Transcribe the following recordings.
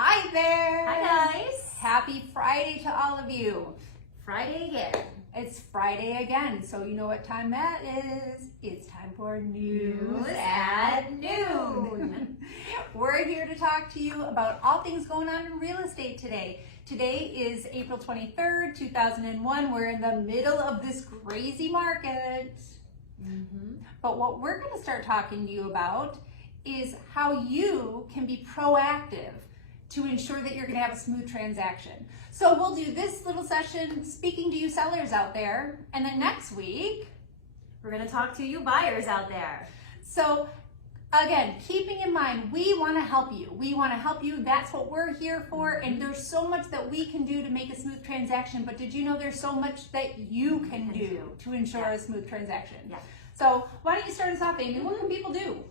Hi there. Hi guys. Happy Friday to all of you. Friday again. It's Friday again, so you know what time that is. It's time for News at Noon. We're here to talk to you about all things going on in real estate today. Today is April 23rd, 2001. We're in the middle of this crazy market. But what we're going to start talking to you about is how you can be proactive to ensure that you're going to have a smooth transaction. So we'll do this little session speaking to you sellers out there, and then next week we're going to talk to you buyers out there. So again, keeping in mind, we want to help you. We want to help you. That's what we're here for. And there's so much that we can do to make a smooth transaction. But did you know there's so much that you can do to ensure a smooth transaction? Yeah. So why don't you start us off, Amy? What can people do?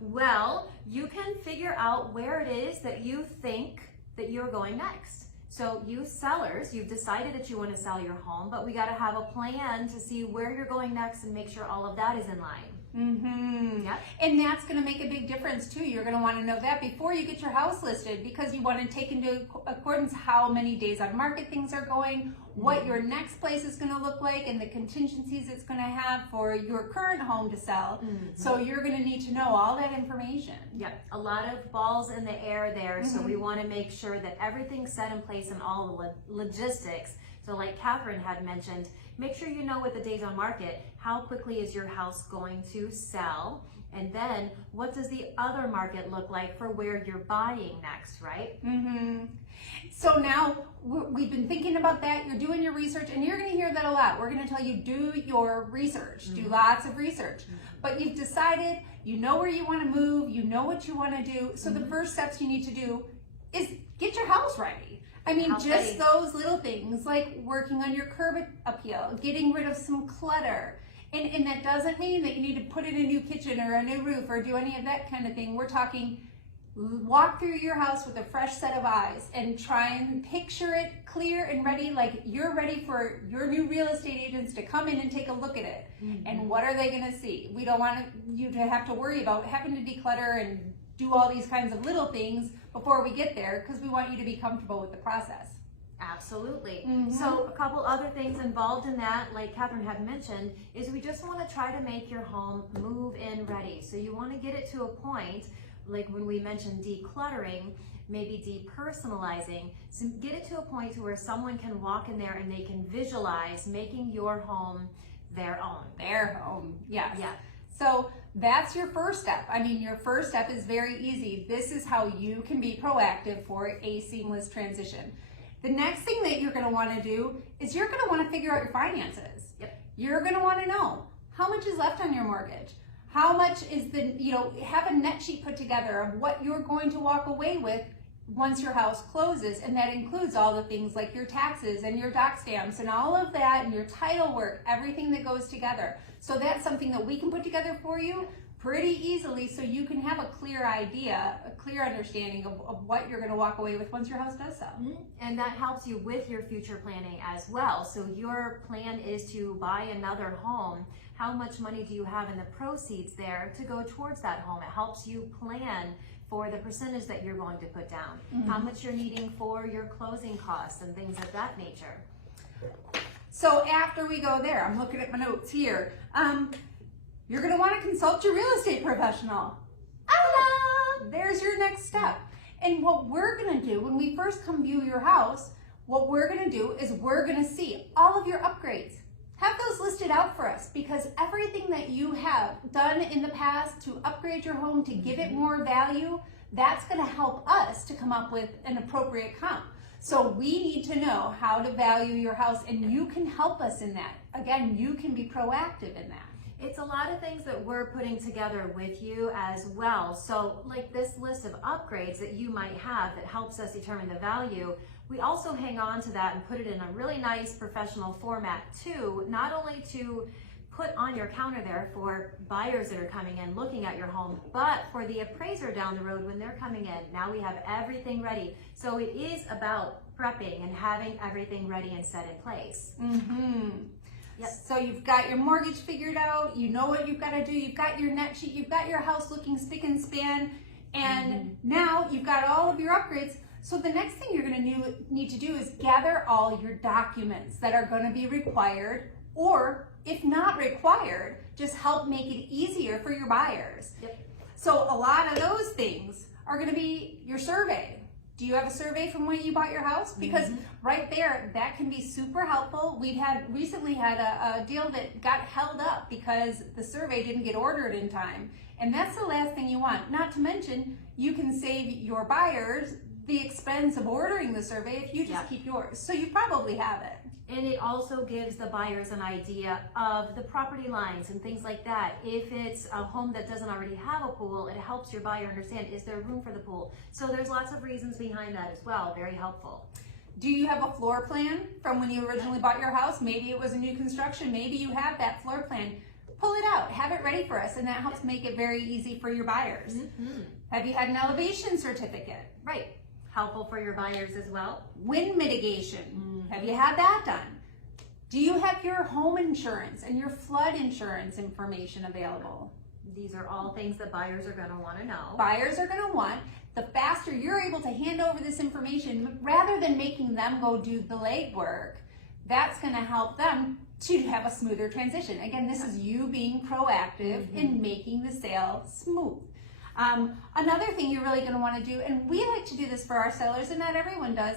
Well, you can figure out where it is that you think that you're going next. So you sellers, you've decided that you want to sell your home, but we got to have a plan to see where you're going next and make sure all of that is in line. Yep. And that's going to make a big difference too. You're going to want to know that before you get your house listed, because you want to take into accordance how many days on market things are going, what your next place is going to look like, and the contingencies it's going to have for your current home to sell. So you're going to need to know all that information. Yep, a lot of balls in the air there, so we want to make sure that everything's set in place and all the logistics. So like Catherine had mentioned, make sure you know what the days on market, how quickly is your house going to sell, and then what does the other market look like for where you're buying next, right? So now we've been thinking about that, you're doing your research, and you're going to hear that a lot. We're going to tell you, do your research, do lots of research. But you've decided, you know where you want to move, you know what you want to do. So the first steps you need to do is get your house ready. I mean, House just ready. those little things like working on your curb appeal, getting rid of some clutter. And that doesn't mean that you need to put in a new kitchen or a new roof or do any of that kind of thing. We're talking walk through your house with a fresh set of eyes and try and picture it clear and ready, like you're ready for your new real estate agents to come in and take a look at it. And what are they going to see? We don't want you to have to worry about having to declutter and do all these kinds of little things before we get there, because we want you to be comfortable with the process. Absolutely. So a couple other things involved in that, like Catherine had mentioned, is we just want to try to make your home move in ready. So you want to get it to a point, like when we mentioned decluttering, maybe depersonalizing, so get it to a point to where someone can walk in there and they can visualize making your home their own. Their home, yes. Yeah. So that's your first step. I mean, your first step is very easy. This is how you can be proactive for a seamless transition. The next thing that you're going to want to do is you're going to want to figure out your finances. Yep. You're going to want to know how much is left on your mortgage. How much is have a net sheet put together of what you're going to walk away with once your house closes, and that includes all the things like your taxes and your doc stamps and all of that and your title work, everything that goes together. So that's something that we can put together for you pretty easily, so you can have a clear idea, a clear understanding of what you're going to walk away with once your house does sell. And that helps you with your future planning as well. So your plan is to buy another home. How much money do you have in the proceeds there to go towards that home? It helps you plan for the percentage that you're going to put down, how much you're needing for your closing costs and things of that nature. So after we go there, I'm looking at my notes here. You're going to want to consult your real estate professional. There's your next step. And what we're going to do when we first come view your house, what we're going to do is we're going to see all of your upgrades. Have those listed out for us, because everything that you have done in the past to upgrade your home, to give it more value, that's going to help us to come up with an appropriate comp. So we need to know how to value your house, and you can help us in that. Again, you can be proactive in that. It's a lot of things that we're putting together with you as well. So like this list of upgrades that you might have that helps us determine the value, we also hang on to that and put it in a really nice professional format too, not only to put on your counter there for buyers that are coming in looking at your home, but for the appraiser down the road when they're coming in. Now we have everything ready. So it is about prepping and having everything ready and set in place. Yep. So you've got your mortgage figured out, you know what you've got to do, you've got your net sheet, you've got your house looking spick and span, and now you've got all of your upgrades. So the next thing you're going to need to do is gather all your documents that are going to be required, or if not required, just help make it easier for your buyers. Yep. So a lot of those things are going to be your survey. Do you have a survey from when you bought your house? Because right there, that can be super helpful. We recently had a deal that got held up because the survey didn't get ordered in time. And that's the last thing you want. Not to mention, you can save your buyers the expense of ordering the survey if you just keep yours. So you probably have it. And it also gives the buyers an idea of the property lines and things like that. If it's a home that doesn't already have a pool, it helps your buyer understand, is there room for the pool? So there's lots of reasons behind that as well. Very helpful. Do you have a floor plan from when you originally bought your house? Maybe it was a new construction. Maybe you have that floor plan. Pull it out, have it ready for us, and that helps make it very easy for your buyers. Have you had an elevation certificate? Right. Helpful for your buyers as well. Wind mitigation. Have you had that done? Do you have your home insurance and your flood insurance information available? These are all things that buyers are going to want to know. Buyers are going to want. The faster you're able to hand over this information, rather than making them go do the legwork, that's going to help them to have a smoother transition. Again, this is you being proactive in making the sale smooth. Another thing you're really going to want to do, and we like to do this for our sellers, and not everyone does,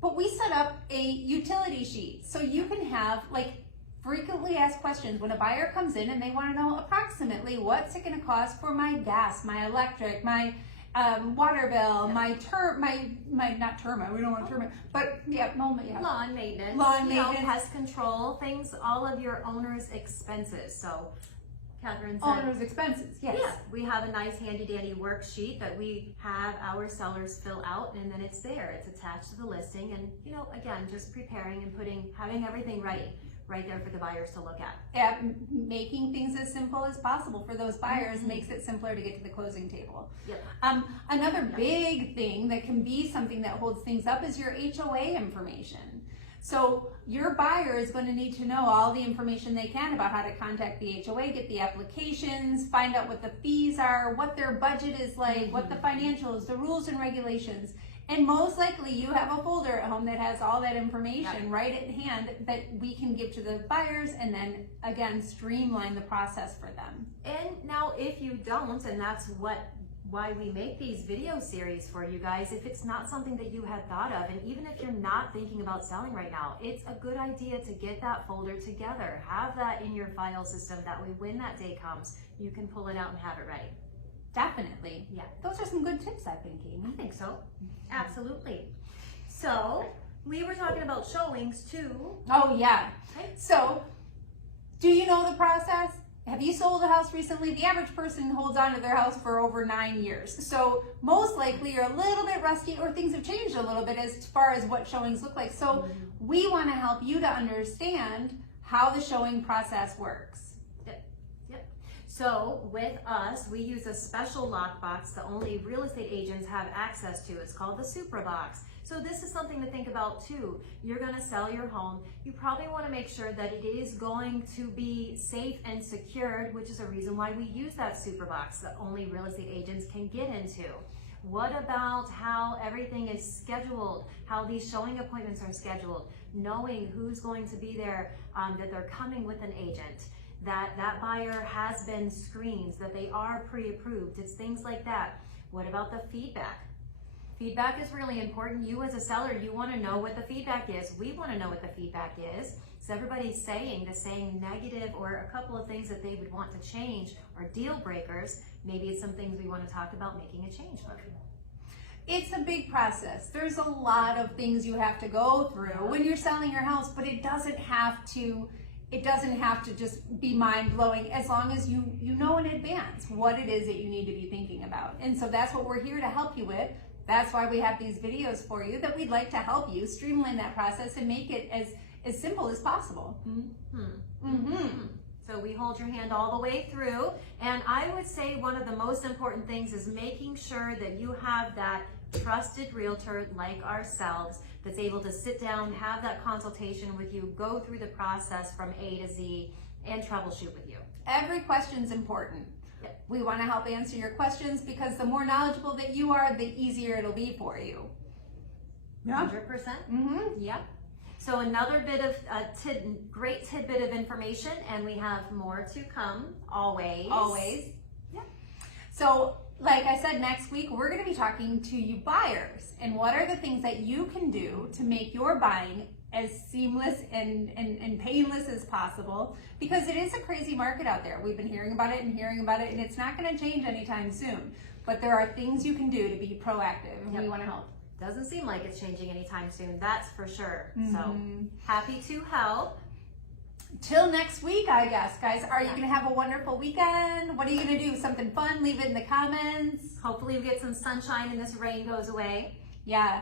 but we set up a utility sheet so you can have like frequently asked questions when a buyer comes in and they want to know approximately what's it going to cost for my gas, my electric, my water bill, my not termite, we don't want termite, but Lawn maintenance, lawn maintenance, pest control, things, all of your owner's expenses. So Catherine said, owner's expenses, yes. Yeah, we have a nice handy dandy worksheet that we have our sellers fill out, and then it's there. It's attached to the listing, and again, just preparing and having everything ready right there for the buyers to look at. Making things as simple as possible for those buyers makes it simpler to get to the closing table. Yep. Another big thing that can be something that holds things up is your HOA information. So your buyer is going to need to know all the information they can about how to contact the HOA, get the applications, find out what the fees are, what their budget is like, what the financials, the rules and regulations. And most likely you have a folder at home that has all that information right at hand that we can give to the buyers, and then again streamline the process for them. And now if you don't, and that's why we make these video series for you guys, if it's not something that you had thought of, and even if you're not thinking about selling right now, it's a good idea to get that folder together. Have that in your file system. That way when that day comes, you can pull it out and have it ready. Definitely. Yeah. Those are some good tips, I think, Amy. I think so. Absolutely. So we were talking about showings too. Oh yeah. Okay. So do you know the process? Have you sold a house recently? The average person holds on to their house for over 9 years. So most likely you're a little bit rusty, or things have changed a little bit as far as what showings look like. So we want to help you to understand how the showing process works. Yep. So with us, we use a special lockbox that only real estate agents have access to. It's called the Supra Box. So this is something to think about too. You're going to sell your home. You probably want to make sure that it is going to be safe and secured, which is a reason why we use that Supra Box that only real estate agents can get into. What about how everything is scheduled, how these showing appointments are scheduled, knowing who's going to be there, that they're coming with an agent, that that buyer has been screened, that they are pre-approved. It's things like that. What about the feedback? Feedback is really important. You as a seller, you want to know what the feedback is. We want to know what the feedback is. So everybody's saying negative or a couple of things that they would want to change or deal breakers. Maybe it's some things we want to talk about making a change for. It's a big process. There's a lot of things you have to go through when you're selling your house, but it doesn't have to just be mind-blowing, as long as you know in advance what it is that you need to be thinking about. And so that's what we're here to help you with. That's why we have these videos for you, that we'd like to help you streamline that process and make it as simple as possible. So we hold your hand all the way through. And I would say one of the most important things is making sure that you have that trusted realtor like ourselves that's able to sit down, have that consultation with you, go through the process from A to Z, and troubleshoot with you. Every question's important. We want to help answer your questions, because the more knowledgeable that you are, the easier it'll be for you. Yeah. 100%. Mm-hmm. Yep. So another bit of great tidbit of information, and we have more to come always. Always. Yeah. So, like I said, next week we're going to be talking to you buyers and what are the things that you can do to make your buying as seamless and painless as possible, because it is a crazy market out there. We've been hearing about it, and it's not going to change anytime soon. But there are things you can do to be proactive, and we want to help. Doesn't seem like it's changing anytime soon, that's for sure. Mm-hmm. So happy to help. Till next week, I guess, guys. Are you going to have a wonderful weekend? What are you going to do? Something fun? Leave it in the comments. Hopefully we get some sunshine and this rain goes away. Yeah.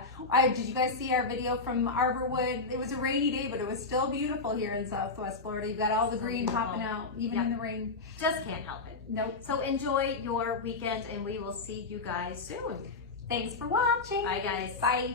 Did you guys see our video from Arborwood? It was a rainy day, but it was still beautiful here in Southwest Florida. You've got all the green popping out, even in the rain. Just can't help it. Nope. So enjoy your weekend, and we will see you guys soon. Thanks for watching. Bye, guys. Bye.